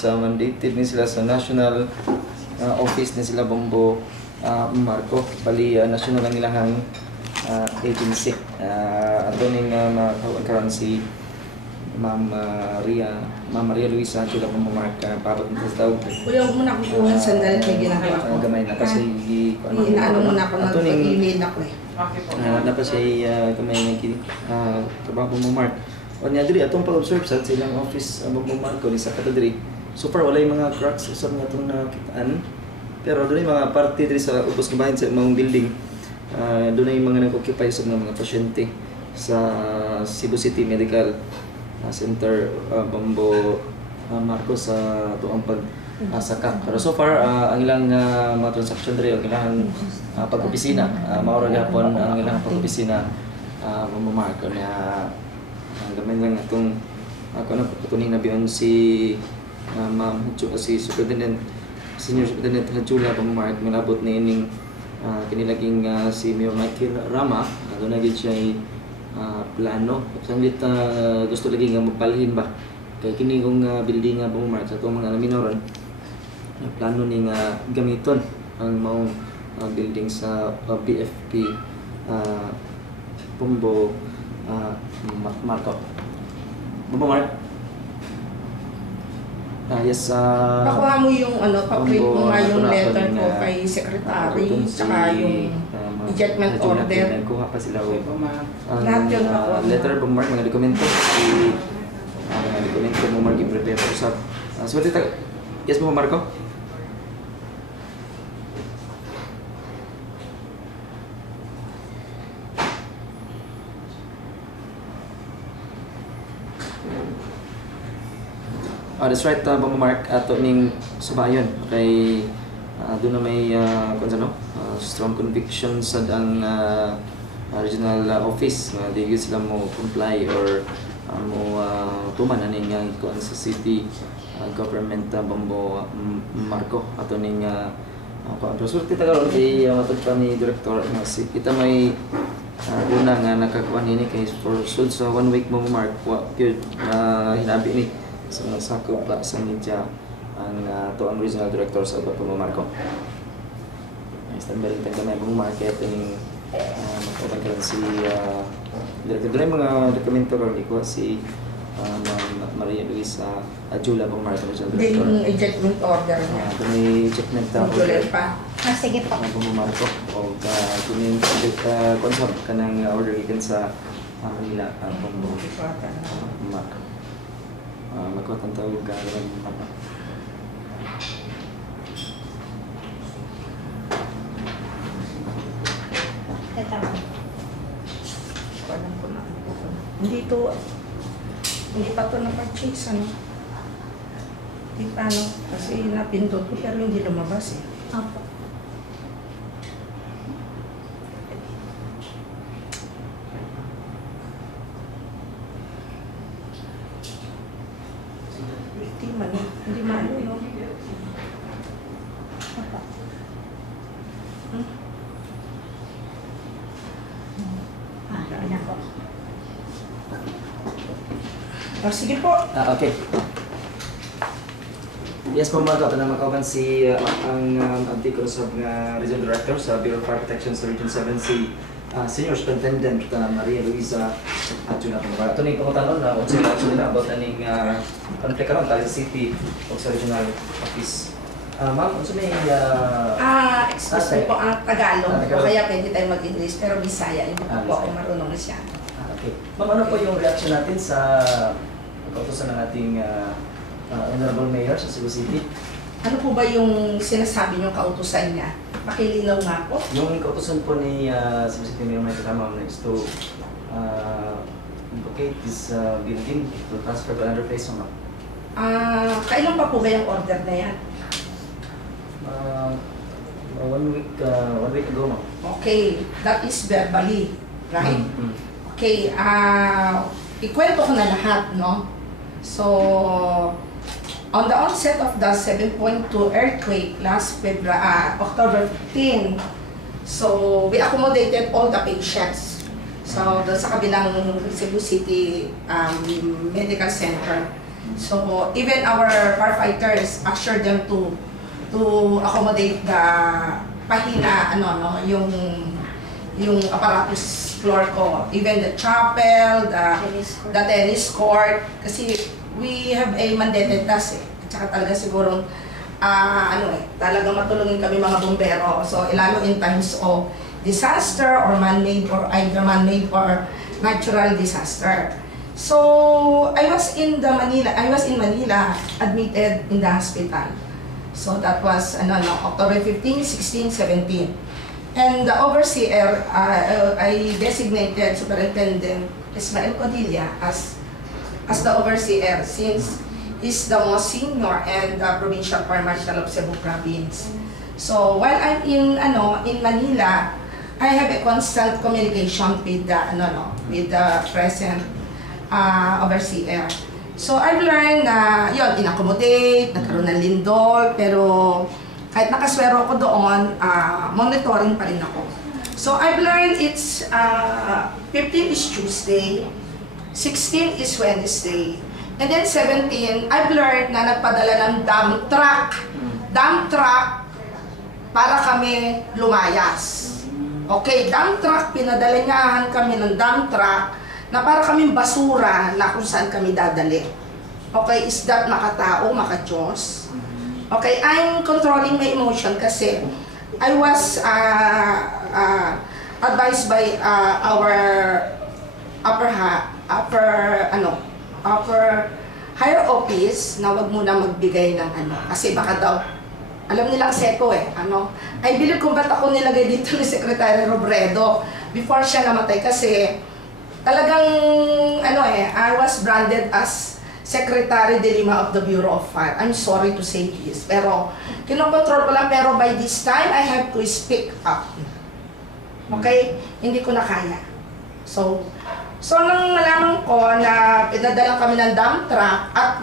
Sa mandated ni sila sa national office ni sila Bombo Marco. Bali, national ang ilahang agency. Ato ning karon si Ma'am Maria Luisa Chula Bombo Marco para sa tawag. Kuya, huwag mo na kukuha sandali may ginagawa ko. Gamay na kasi inaano mo na ako nag-email ako eh. Na pa siya gamay na trabaho mo Mark. O niya diri atong pag-observe sa silang office Bombo Marco ni sa katadiri. So far walay mga cracks usab nga itong nakitaan. Pero doon yung mga parte diri sa ubos ng bahin sa mga building. Doon yung mga nag-occupy sa mga pasyente sa Cebu City Medical Center Bombo Marco sa tuang pagsaka. Pero so far ang ilang mga transaction diri ang ilang pag-opisina. Maura gyapon ang ilang pag-opisina Bombo Marco na gamay lang itong ako na patutunin na biyon si Ma'am si Superintendent Senior Superintendent Hachula Bombo Marco milabot ni ining kinilaging si Mayor Michael Rama. Doon na gid siya plano. Sanglit gusto lagi nga mapalhin ba kay kini kong building nga Bombo Marco sa itong mga minoran plano ning gamiton ang maong building sa BFP Bombo Marco. Bombo Marco. Yes, pakuha mo yung paprint mo nga yung letter ko kay secretary tsaka yung ejectment order. Nagkuha pa sila o lahat yun pakuha. Letter Bombo Marco, mga dokumento. Mga dokumento Bombo Marco i-prepare for usap. So, yes Bombo Marco? That's right, Bombo Marco, ato ning subayon kay doon na may strong conviction sa ang regional office nga di sila mo comply or mo tuman aning kuan sa city government Bombo Marco ato ning resulta karon kay matod pa ni director nga si kita may una nga nakakuan ini kay for so 1 week Bombo Marco gyud hinabi ni sa mga sakop ba sa media ang ang regional director sa Bombo Marco. Standby rin tayo Bombo Marco yung magpapagkaroon si director. Doon mga dokumento ko ikuha si Maria Luisa Chula Bombo Marco regional director. Yung ejectment order niya. Doon may ejectment order pa. Sige po. Bombo Marco. O kunin konsort ka ng order ikan sa Manila Bombo Marco. Magkotang tawag ka ng mga hindi pa ito na-purchase hindi pa kasi napindot ko pero hindi lumabas eh. Opo. Hindi malo yun. Sige po. Okay. Yes, Bombo Marco. Ito na makauban si ang antiko sa Regional Director sa Bureau of Fire Protection sa Region 7 si Senior Superintendent Maria Luisa Chula Bombo Marco. Ito na yung pangutanon na kung sila nila about aning conflict karon tayo sa city o sa regional office. Ma'am, kung sila yung Excuse me po, ang Tagalog. Kaya pwede tayo mag-English pero Bisaya. Hindi po ako marunong masyado. Okay. Ma'am, ano po yung reaction natin sa kautusan ng ating Honorable Mayor sa Cebu City? Ano po ba yung sinasabi niyong kautusan niya? Pakilinaw nga po. Yung kautusan po ni Cebu City Mayor Michael Rama is to locate this building to transfer to another place, ma'am. Kailan pa po ba yung order na yan? 1 week ago, ma'am. Okay, that is verbally, right? Okay, ikwento ko na lahat, no? So, on the onset of the 7.2 earthquake last October 15, so we accommodated all the patients. So, doon sa kabilang Cebu City Medical Center. So even our firefighters assured them to accommodate the pahina yung apparatus floor ko, even the chapel, the tennis court, kasi we have a mandated task at saka talaga siguro talagang matulungin kami mga bumbero. So lalo in times of disaster or man-made or either man-made or natural disaster. So I was in Manila, admitted in the hospital. So that was October 15, 16, 17. And the overseer, I designated Superintendent Ismael Codilla as the overseer since he's the most senior and the provincial fire marshal of Cebu Province. So while I'm in Manila, I have a constant communication with the present overseer. So I've learned na in-accommodate, nagkaroon ng lindol, pero kahit nakaswero ako doon, monitoring pa rin ako. So I've learned it's 15 is Tuesday, 16 is Wednesday, and then 17, I've learned na nagpadala ng dump truck para kami lumayas. Okay, dump truck, pinadala niyahan kami ng dump truck na para kaming basura na kung saan kami dadali. Okay, is that makatao, maka-Diyos? Okay, I'm controlling my emotion kasi I was advised by our upper higher office na wag muna magbigay ng kasi baka daw alam nilang seko I believe kung ba't ako nilagay dito ni Secretary Robredo before siya namatay kasi talagang I was branded as Secretary de Lima of the Bureau of Fire. I'm sorry to say this, pero kinokontrol ko lang, pero by this time I have to speak up. Okay? Hindi ko na kaya. So nang nalaman ko na pinadala kami ng dump truck at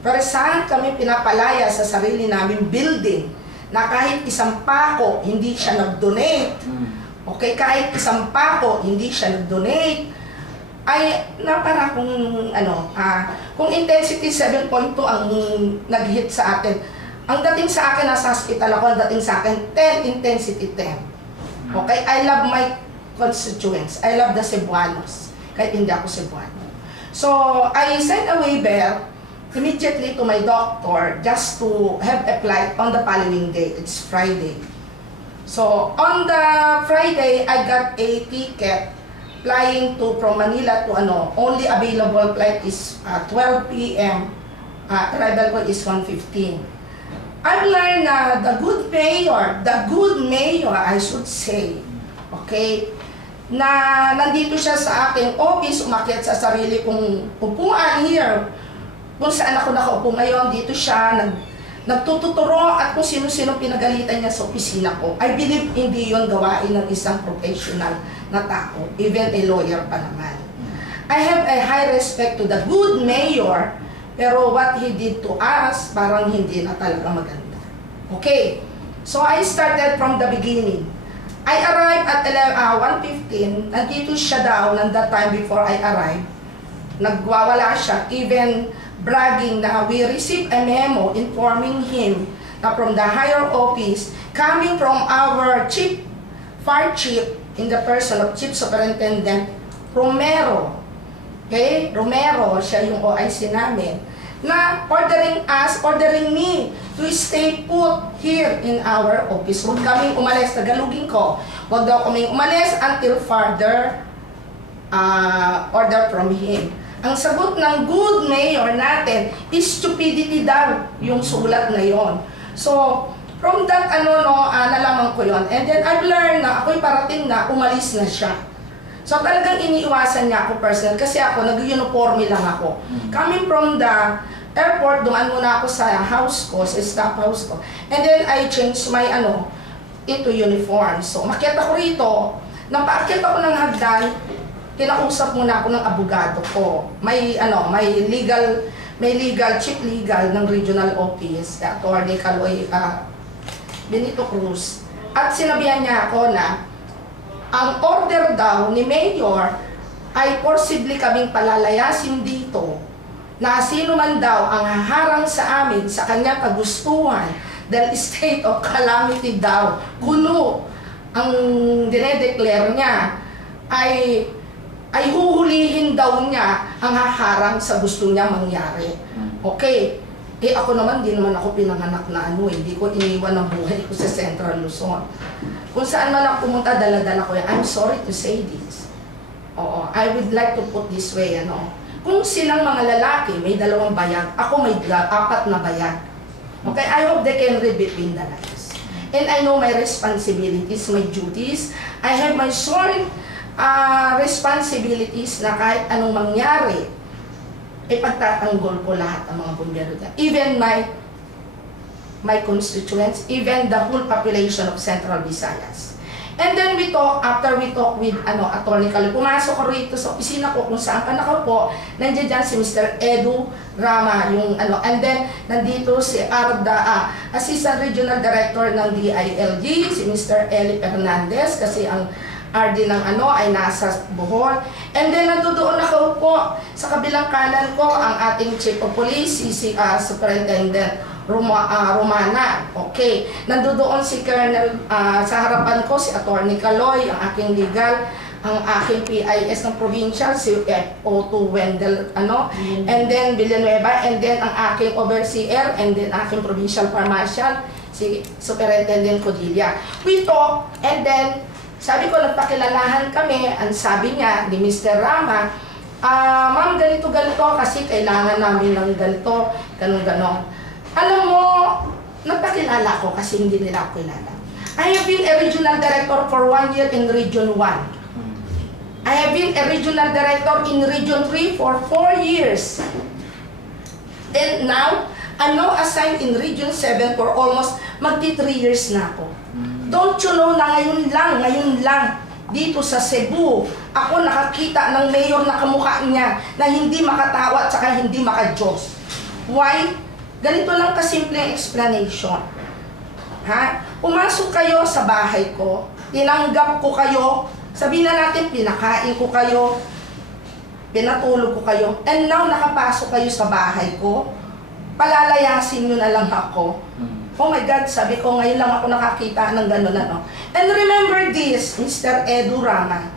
Pwersahan kami pinapalaya sa sarili naming building na kahit isang pako hindi siya nag-donate. Okay, kahit isang pako hindi siya nag-donate. Ay para kung intensity 7.2 ang nag-hit sa atin. Ang dating sa akin nasa hospital ako, ang dating sa akin 10 intensity 10. Okay, I love my constituents. I love the Cebuanos. Kahit hindi ako Cebuano. So I sent a waiver immediately to my doctor just to have a flight on the following day. It's Friday. So on the Friday, I got a ticket flying from Manila to only available flight is 12 p.m. Arrival ko is 1:15. I've learned na the good mayor, I should say, okay, na nandito siya sa aking office, umakyat sa sarili kong upuan here. Kung saan ako nakaupo ngayon, dito siya nagtuturo at kung sino-sino pinagalitan niya sa opisina ko. I believe hindi yon gawain ng isang professional na tao, even a lawyer pa naman. I have a high respect to the good mayor, pero what he did to us, parang hindi na talaga maganda. Okay, so I started from the beginning. I arrived at 1:15, nandito siya daw ng that time before I arrived. Nagwawala siya, even bragging na we received a memo informing him na from the higher office coming from our fire chief in the person of Chief Superintendent Romero. Okay? Romero, siya yung OIC namin, na ordering me to stay put here in our office. Huwag kaming umalis, tagalugin ko. Huwag daw kaming umalis until further order from him. Ang sagot ng good mayor natin is stupidity daw yung sulat na yon. So, from that nalaman ko yon. And then I've learned na ako'y parating na umalis na siya. So talagang iniiwasan niya ako personal kasi ako nag-uniforme lang ako. Coming from the airport, dumaan muna ako sa house ko, sa staff house ko. And then I changed my into uniform. So umakyat ako rito, nang paakyat ako ng hagdan, kinausap muna ako ng abogado ko. May chief legal ng regional office, Attorney Caloy Benito Cruz. At sinabihan niya ako na ang order daw ni Mayor ay possibly kaming palalayasin dito na sino man daw ang haharang sa amin sa kanyang kagustuhan dahil state of calamity daw, kuno ang dinedeclare niya, ay huhulihin daw niya ang haharang sa gusto niya mangyari. Okay. Eh ako naman, di naman ako pinanganak na hindi ko iniwan ang buhay ko sa Central Luzon. Kung saan man ako pumunta, dala-dala ko yan. I'm sorry to say this. Oo, I would like to put this way, kung silang mga lalaki, may 2 bayag, ako may 4 na bayag. Okay, I hope they can read between the lines. And I know my responsibilities, my duties. I have my sworn responsibilities na kahit anong mangyari, ipagtatanggol ko lahat ng mga bumbero dyan. Even my constituents, even the whole population of Central Visayas. And then after we talk with Attorney Caloy, pumasok ko rito sa opisina ko kung saan ka nakaupo, nandiyan dyan si Mr. Edu Rama, and then nandito si Arda, Assistant Regional Director ng DILG, si Mr. Eli Fernandez, kasi ang RD ng ay nasa Bohol. And then nandoon nakaupo sa kabilang kanan ko ang ating Chief of Police, si Superintendent Romana. Okay. Nandoon si Colonel, sa harapan ko si Attorney Caloy, ang aking legal, ang aking PIS ng provincial, si FO2 Wendell, and then Villanueva, and then ang aking overseer, and then aking provincial marshal, si Superintendent Codilla. We talk, and then sabi ko, nagpakilalahan kami, ang sabi niya ni Mr. Rama, ma'am, ganito-ganito kasi kailangan namin ng ganito, ganon-ganon. Alam mo, nagpakilala ko kasi hindi nila ako kilala. I have been a regional director for 1 year in Region 1. I have been a regional director in Region 3 for 4 years. And now, I'm now assigned in Region 7 for almost magti 3 years na ako. Don't you know na ngayon lang, dito sa Cebu, ako nakakita ng mayor na kamukha niya na hindi makatawa at saka hindi makajos. Why? Ganito lang kasimple ang explanation. Pumasok kayo sa bahay ko, tinanggap ko kayo, sabihin na natin pinakain ko kayo, pinatulog ko kayo, and now nakapasok kayo sa bahay ko, palalayasin nyo na lang ako. Oh my God, sabi ko, ngayon lang ako nakakita ng gano'n And remember this, Mr. Edu Rama,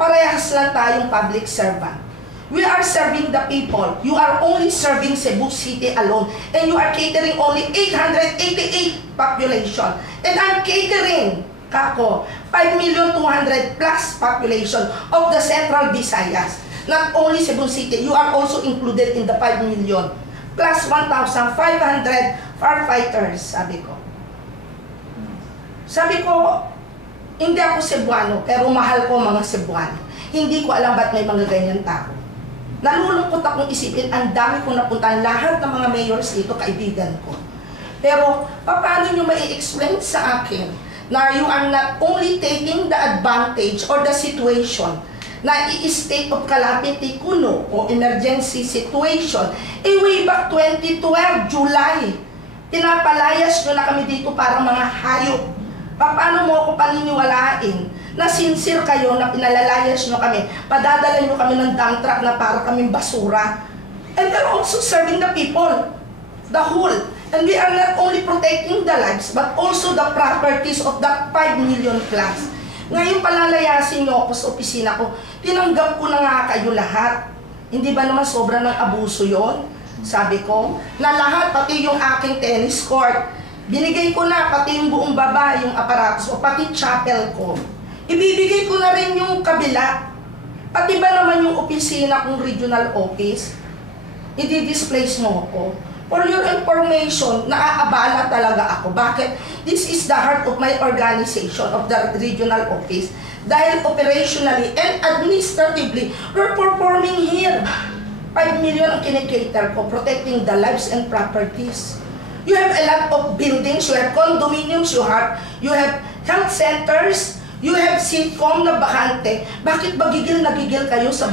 parehas lang tayong public servant. We are serving the people. You are only serving Cebu City alone. And you are catering only 888 population. And I'm catering, kako, 5,200,000 plus population of the Central Visayas. Not only Cebu City, you are also included in the 5 million. Plus 1,500 firefighters, sabi ko. Sabi ko, hindi ako Cebuano, pero mahal ko mga Cebuano. Hindi ko alam ba't may mga ganyan tao. Nalulungkot akong isipin, ang dami kong napuntahan, lahat ng mga mayors dito, kaibigan ko. Pero, paano nyo mai-explain sa akin na you are not only taking the advantage or the situation na i-state of calamity kuno o emergency situation. Way back 2012, July, pinapalayas nyo na kami dito para mga hayop. Paano mo ako paniniwalain na sincere kayo na pinalalayas nyo kami, padadala nyo kami ng dump truck na para kaming basura. And they're also serving the people, the whole. And we are not only protecting the lives, but also the properties of that 5 million plus. Ngayon palalayasin nyo ako sa opisina ko, tinanggap ko na nga kayo lahat. Hindi ba naman sobra ng abuso yon? Sabi ko, na lahat, pati yung aking tennis court, binigay ko na, pati yung buong baba, yung aparatos, o pati chapel ko. Ibibigay ko na rin yung kabila. Pati ba naman yung opisina kong regional office, i-displace mo ako. For your information, naaabala talaga ako. Bakit? This is the heart of my organization, of the regional office. Dahil operationally and administratively, we're performing here. 5 million ang kinikater ko, protecting the lives and properties. You have a lot of buildings, you have condominiums, you have health centers, you have sitcom na bakante. Bakit ba gigil na gigil kayo sa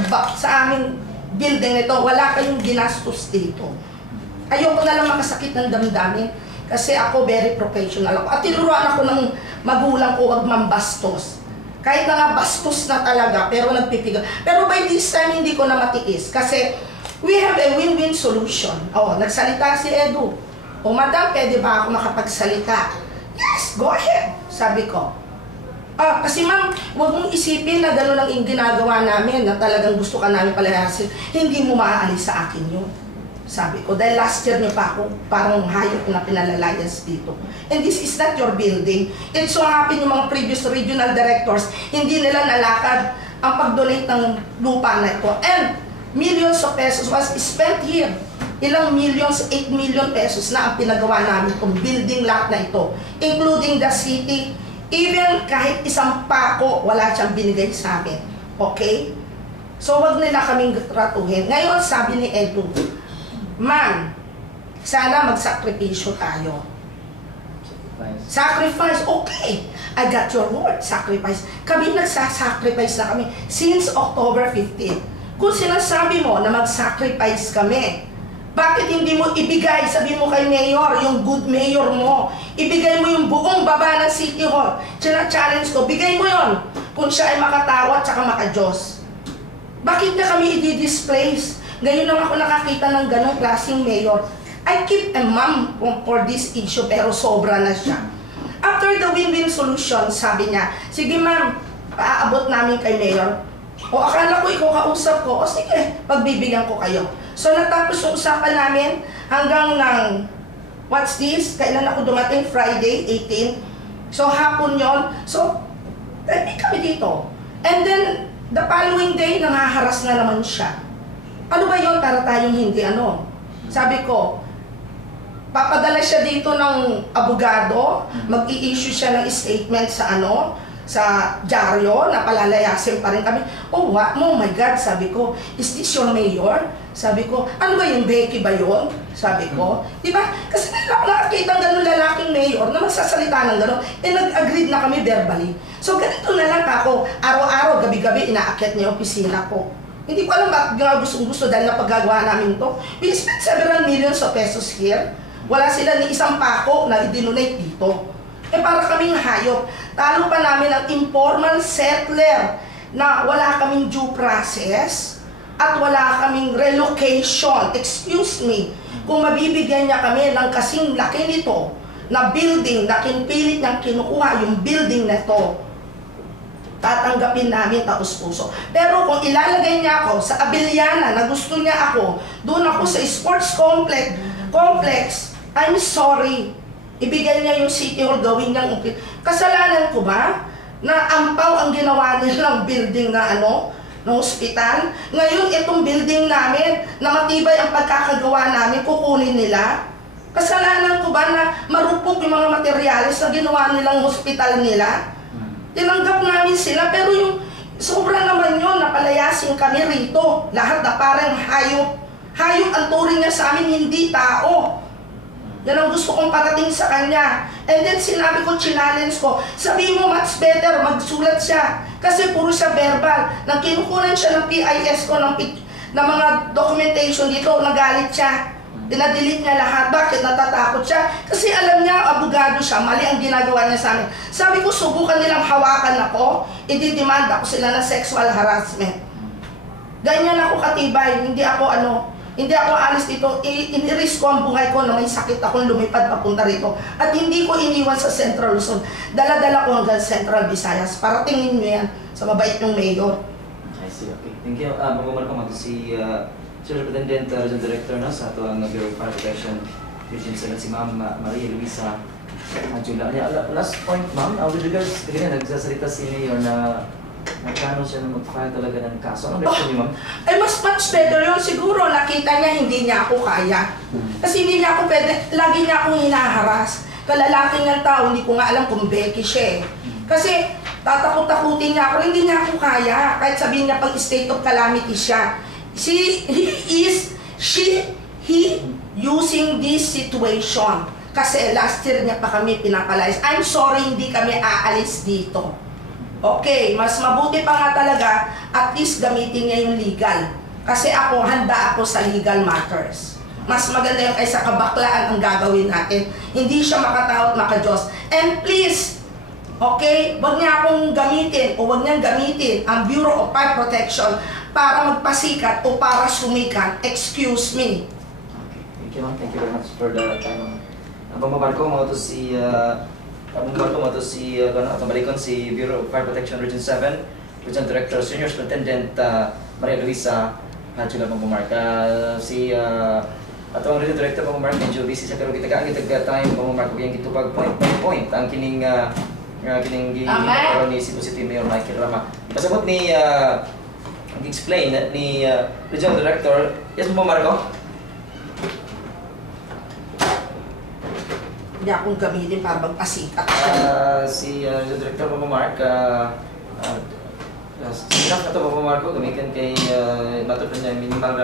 aming building nito? Wala kayong ginastos dito. Ayoko na lang makasakit ng damdamin kasi ako very professional ako. At tinuruan ako ng magulang ko wag mambastos. Kahit na nga bastos na talaga, pero nagpipigal. Pero by this time, hindi ko na matiis kasi We have a win-win solution. Oh, nagsalita si Edu. O madam, pwede ba ako makapagsalita? Yes, go ahead, sabi ko. Kasi ma'am, huwag mong isipin na gano'n lang yung ginagawa namin, na talagang gusto ka namin palayasin. Hindi mo maaalis sa akin yun. Sabi ko, dahil last year niyo pa ako parang hayop na pinalalayas dito. And this is not your building. It so happen yung mga previous regional directors, hindi nila nalakad ang pag-donate ng lupa na ito. And millions of pesos was spent here. Ilang millions, 8 million pesos na ang pinagawa namin kung building lot na ito, including the city. Even kahit isang pako, wala siyang binigay sa amin. Okay? So, wag nila kaming ratuhin. Ngayon, sabi ni Edu, ma'am, sana magsakripisyo tayo. Sacrifice, okay. I got your word, sacrifice. Kami nagsasacrifice na kami since October 15. Kung sinasabi mo na mag-sacrifice kami, bakit hindi mo ibigay, sabi mo kay Mayor, yung good Mayor mo, ibigay mo yung buong baba ng City Hall. Challenge ko, bigay mo yon kung siya ay makatawa at saka maka-Diyos. Bakit na kami i-displace? Ngayon lang ako nakakita ng ganong klaseng Mayor. I keep a mum for this issue, pero sobra na siya. After the win-win solution, sabi niya, sige ma'am, paaabot namin kay Mayor. O akala ko ikaw kausap ko, o sige, pagbibigyan ko kayo. So natapos yung usapan namin hanggang ng, what's this? Kailan ako dumating? Friday, 18. So hapon yon. So, hindi kami dito. And then, the following day, nangaharas na naman siya. Ano ba yon para tayong hindi ano? Sabi ko, papadala siya dito ng abogado, mag-i-issue siya ng statement sa ano, sa dyaryo, na palalayasin pa rin kami. Oh my God, sabi ko, is this your mayor? Sabi ko, ano ba yung Becky ba yun? Sabi ko, di ba? Kasi nakakita ng ganun lalaking mayor na magsasalita ng gano'n, nag-agreed na kami verbally. So ganito na lang ako, araw-araw, gabi-gabi, inaakyat niya yung opisina ko. Hindi ko alam bakit gusto dahil napagagawa namin to. We spent several millions of pesos here. Wala sila ni isang pako na i-donate dito. Para kaming hayop. Talo pa namin ang informal settler na wala kaming due process at wala kaming relocation. Excuse me, kung mabibigyan niya kami ng kasing laki nito na building na kinpilit niyang kinukuha yung building na ito, tatanggapin namin taos-puso. Pero kung ilalagay niya ako sa Abiliana na gusto niya ako, doon ako sa sports complex, I'm sorry. Ibigay niya yung City Hall, gawin niyang kasalanan ko ba? Na ampaw ang ginawa nilang building na ano, ng ospital. Ngayon, itong building namin, na matibay ang pagkakagawa namin, kukunin nila. Kasalanan ko ba na marupok yung mga materyales na ginawa nilang hospital nila? Tinanggap namin sila, pero yung sobra naman yun, napalayasin kami rito. Lahat na parang hayop. Hayop ang turing niya sa amin, hindi tao. Yan ang gusto kong parating sa kanya. And then sinabi ko, challenge ko, sabi mo much better, magsulat siya. Kasi puro siya verbal. Nang kinukunan siya ng PIS ko, ng mga documentation dito, nagalit siya. Dinadelete niya lahat. Bakit? Natatakot siya. Kasi alam niya, abogado siya, mali ang ginagawa niya sa amin. Sabi ko, subukan nilang hawakan ako, i-demand ako sila ng sexual harassment. Ganyan ako katibay, hindi ako alis dito, iniris ko ang buhay ko na may sakit akong lumipad papunta rito. At hindi ko iniwan sa Central Luzon. Dala-dala ko hanggang Central Visayas. Para tingin nyo yan sa mabait ng mayor. I see, okay. Thank you. Magmamahal ko mag si Superintendent Regional Director na sa ito ang Bureau of Fire Protection Region 7, si Ma'am Maria Luisa Jula. Last point, Ma'am, with regards, ganyan, nagsasalita si Mayor na nagkano siya na mag-file talaga ng kaso. Anong reaction niyo, Ma'am? Ay, mas much better yun. Siguro nakita niya hindi niya ako kaya. Kasi hindi niya ako pwede, lagi niya akong hinaharas. Kalalaking ng tao, hindi ko nga alam kung Becky siya eh. Kasi tatakot-takutin niya ako, hindi niya ako kaya. Kahit sabihin niya pag state of calamity siya. He using this situation. Kasi last year niya pa kami pinapalayas. I'm sorry, hindi kami aalis dito. Okay, mas mabuti pa nga talaga, at least gamitin niya yung legal. Kasi ako, handa ako sa legal matters. Mas maganda yung kaysa kabaklaan ang gagawin natin. Hindi siya makatao at maka-Diyos. And please, okay, wag niya akong gamitin o wag niyang gamitin ang Bureau of Fire Protection para magpasikat o para sumikat. Excuse me. Okay. Thank you, ma'am. Thank you very much for the time. Ang pamamarko mo to si pamalikon si Bureau of Fire Protection Region 7, Region Director, Senior Superintendent Maria Luisa Hachula pamamarka. Si atong Region Director pamamarka medyo busy siya pero kita time pamamarka kaya gitupag point by point ang kining karon ni si City Mayor Michael Rama. Pasabot ni explain ni Regional Director, yes mo Marco? Hindi akong gamitin para magpasikat. Si Regional Director mo Mark, staff na to mo Marco, gamitin kay matupad niya minimal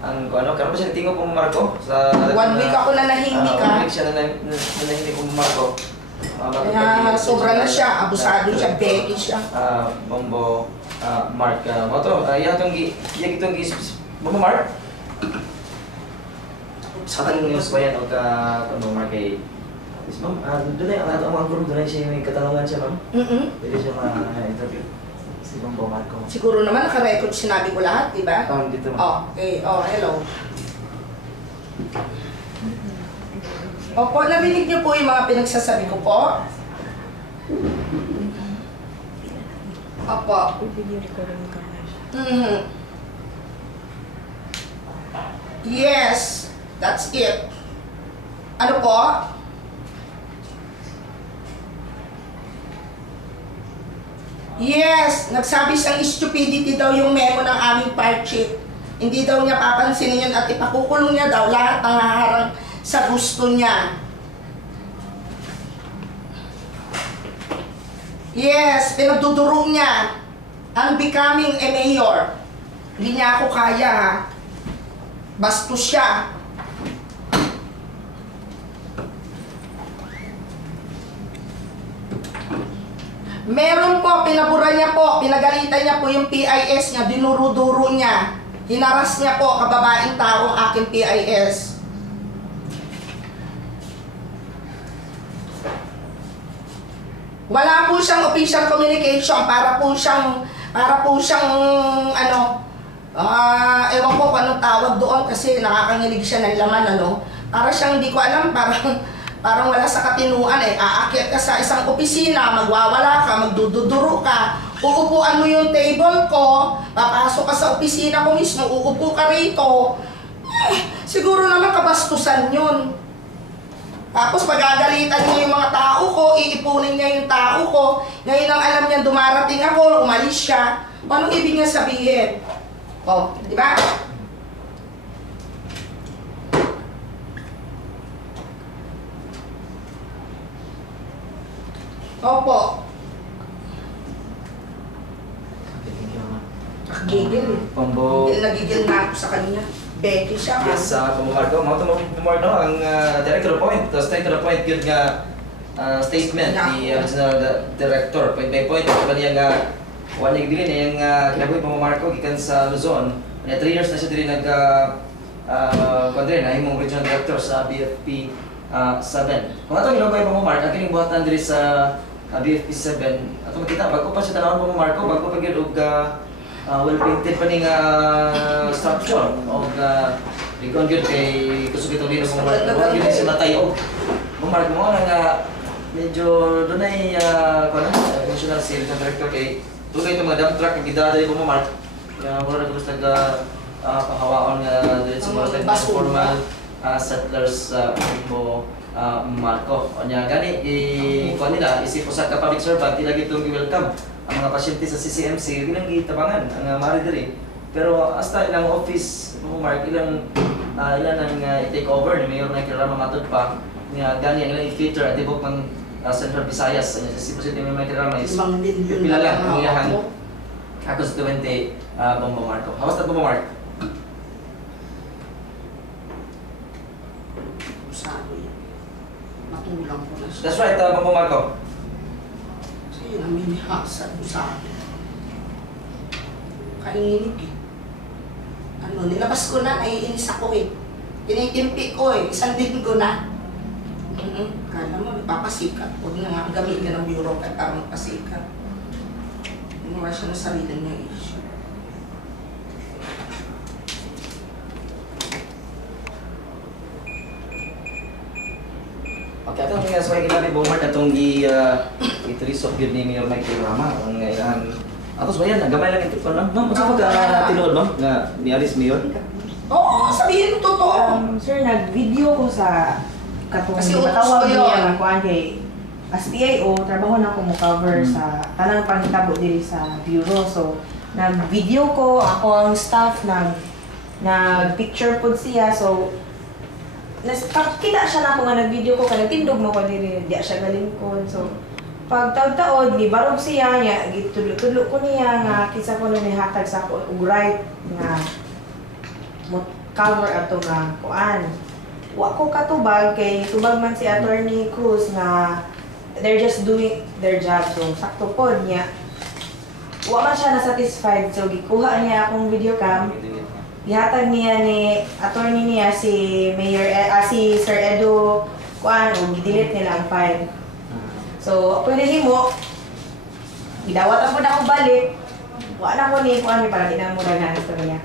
ang ano, karon ba siya tingog mo Marco? Sa 1 week ako na nahimik ka. 1 week siya na nahimik mo Marco. Kaya sobra na siya, abusado siya, Becky siya. Bombo Mark, mo to, itong Bombo Mark? Sa tanong news ba yan o Bombo Mark kay ma'am, doon na ang mga group, doon na siya may katanungan siya ma'am? Pwede siya ma-interview si Bombo Mark. Siguro naman naka-record sinabi ko lahat, di ba? Dito ma'am. Okay, hello. Opo, narinig niyo po yung mga pinagsasabi ko po? Opo. Yes, that's it. Ano po? Yes, nagsabi siyang stupidity daw yung memo ng aming fire chief. Hindi daw niya papansinin yun at ipakukulong niya daw lahat ng haharang sa gusto niya. Yes, pinagduduro niya ang becoming a mayor. Hindi niya ako kaya ha. Bastos siya. Meron po, pinabura niya po, pinagalitan niya po yung PIS niya, dinuro-duro niya. Hinaras niya po, kababaeng tao ang aking PIS. Wala po siyang official communication para po siyang ano, ewan ko kung anong tawag doon kasi nakakanginig siya ng laman, ano. Para siyang, hindi ko alam, parang wala sa katinuan eh. Aakyat ka sa isang opisina, magwawala ka, magdududuro ka, uupuan mo yung table ko, papasok ka sa opisina ko mismo, uupo ka rito. Siguro naman kabastusan yun. Tapos magagalitan niya yung mga tao ko, iipunin niya yung tao ko. Ngayon ang alam niya dumarating ako, umalis siya. Anong ibig niya sabihin? Oh, di ba? Opo. Nakagigil. Nagigil na ako sa kanya. Becky siya. Yes, Pumumarco. Pumumarco, ang direct to the point, straight to the point, yun nga statement ni Regional Director. Point by point, ito ba niya nga, wala niya bilin, yung kinabuhi Pumumarco, gikan sa Luzon. 3 years na siya din nag-kondre na yung Regional Director sa BFP 7. Kung ito ginagawa yung Pumumarco, ang kining buhatan din sa BFP 7, ito makita, bago pa siya tanawang Pumumarco, bago pa yun well-painted pa ning structure o likon gyud kay kusog ito dito sa mga gyud sa natayo. Bumark mo nga medyo dunay kuno national sales director kay dugay ito mga dump truck nga gidada ko mo mark. Kaya wala ko basta pahawaon nga dili sa mga formal settlers mo Marco. Onya gani kuan nila isip usa ka public servant ila gitong welcome ang mga pasyente sa CCMC, ilang gitabangan ang maaari diri. Pero hasta ilang office, Mark, ilan ang i-take over ni Mayor Michael Rama matod pa nga gani ang ilang i-feature at ibok ng Central Visayas sa Cebu City Mayor Michael Rama is pila lang ang iyahang constituente Bombo Marco. Hawas na Bombo Mark? Usado yan. Matulang ko na siya. That's right, Bombo Marco. Yun ang minihasad mo sa akin. Kainginig eh. Ano, nilabas ko na, naiinis ako eh. Tinitimpi ko eh, 1 linggo na. Kala mo, nagpapasikat. Huwag na nga gamitin ng bureau para magpasikat. Ginawa siya ng sarili niya issue. Okay, atong nga sa kinabi Bomart atong i-resolve yun ni Mayor Michael Rama ang ilang atos ba yan, nagamay lang ito pa lang. Ma'am, sa pagka tinuod ma'am nga ni Alice Mayor? Oo, sabihin mo totoo. Sir, nag-video ko sa katong Kasi utos patawag ko yun. niya ng kuan kay as PIO, trabaho na ko mo cover sa tanang panghitabo diri sa bureau. So, nag-video ko, ako ang staff, nag-picture po siya. So, kita siya na ako nga nag-video ko, kaya tindog mo ko diri, di siya galingkod. So, pag taod-taod, gibarog siya, niya, gitulo-tulo ko niya, nga kisa ko na nihatag sa ako, right, nga, mo cover ato nga kuan. Wa ko katubag kay tubag man si Attorney Cruz nga they're just doing their job. So sakto pod niya. Wa man siya na satisfied so gikuha niya akong video cam. Ihatag niya ni attorney niya si si Sir Edo kuan o gidelete nila ang file. So pwede himo gidawat ako na ako balik. Wa na ko ni kuan para di na mo daghan sa kanya.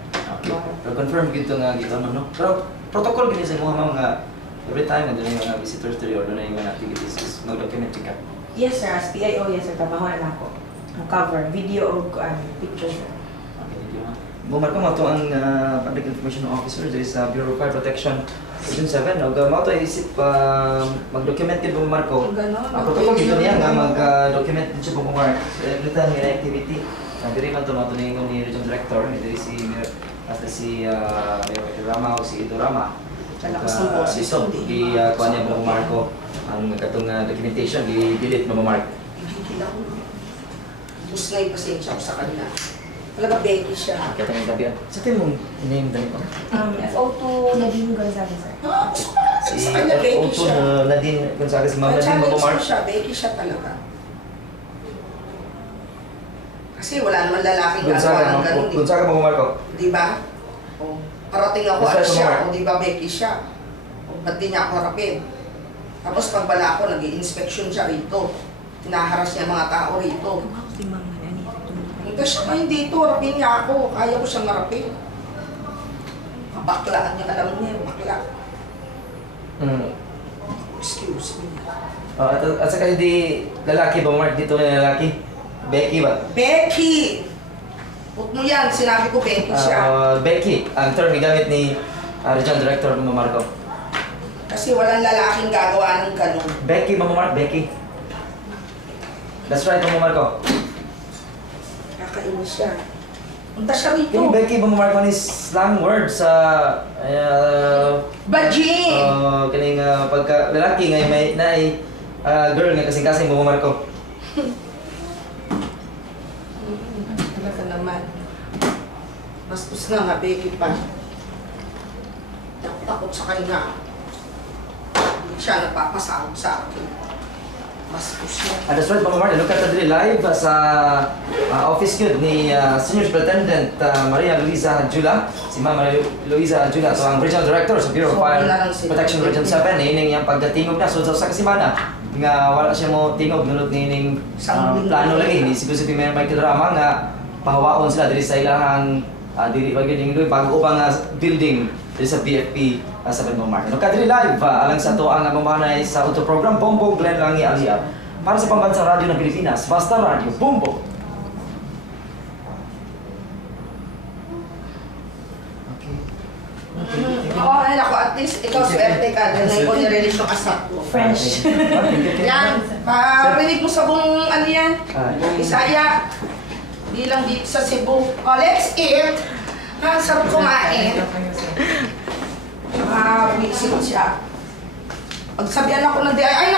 Pero confirm gito nga gito no. Pero protocol gini sa mga nga every time na yung mga visitors to or doon na yung mga activities is mag-document ka. Yes sir, as PIO, yes sir, trabaho na ako. Ang cover, video o picture sir. Okay, thank you. Bumar ko mo ito ang Public Information Officer dito sa Bureau of Fire Protection Region 7. Mo ito isip mag-document din Bumar ko. Ang protocol dito niya nga mag-document din siya Bumar sa everytime ng activity. Diri man ito ni Region Director, diri si at si Mayor Rama o si Ido Rama. Malakas ng boses. Dito, kuha niya mga Marco ang katong documentation, i-delete mo Mark. Hindi ko. Bus na yung pasensya ko sa kanila. Talaga Becky siya. Kaya tayong gabi yan. Sa tingin mong name dali ko? FO2 Nadine Gonzalez sir. Si Sa kanya Becky Otto siya. Nadine Gonzalez, si Ma'am Nadine Na-challenge mo Mark. ko siya, Becky siya talaga. Kasi wala naman lalaking gagawa ng ganun. Gonzaga mo Marco. Di ba? O, parating ako Yes, at sir, siya, Mark. o di ba Becky siya? O, ba't di niya ako harapin? Tapos pag bala ako, nag-i-inspection siya rito. Tinaharas niya mga tao rito. Hindi siya ngayon dito, harapin niya ako. Kaya ko siyang harapin. Mabaklaan niya, alam niya, bakla. Excuse me. At saka hindi lalaki ba Mark? Dito na lalaki? Becky ba? Becky! Huwag mo yan, sinabi ko Becky siya. Becky, ang term gamit ni Regional Director mo Marco. Kasi walang lalaking gagawa ng ganun. Becky ba Mark? Becky. That's right mo Marco. Kakainis siya. Punta siya rito. Yung Becky ba Marco ni slang word sa Bajing! kaning pagka lalaki ngay may naay girl nga kasing-kasing mo Marco. Talaga naman. Bastos na nga, Becky pa. Takot sa kanya. Hindi siya napapasahod sa akin. Bastos na. That's right mga Mark. Look at the live sa office yun ni Senior Superintendent Maria Luisa Hadjula. Si Ma'am Maria Luisa Hadjula, so ang Regional Director sa Bureau of Fire Protection Region 7. Ining yung pagkatingog na. So sa kasimana, nga wala siya mo tingog nulot ni ining plano lagi ni siguro si Mayor Michael Rama nga pahawaon sila diri sa ilahang diri pagiging bago pa nga building diri sa BFP sa Benmar. No kadiri live alang sa to ang mamahanay sa auto program Bombo Glenn Langi Aliab para sa Pambansang Radyo ng Pilipinas, Basta Radio Bombo. Oo, ay nako, at least ikaw swerte ka. Dahil ko nirelease yung asap ko. French. Yan, parinig mo sa buong ano yan. Isaya. Di lang dito sa Cebu. Oh, let's eat. Sarap kumain. Wisit siya. Pagsabihan ako ng di ay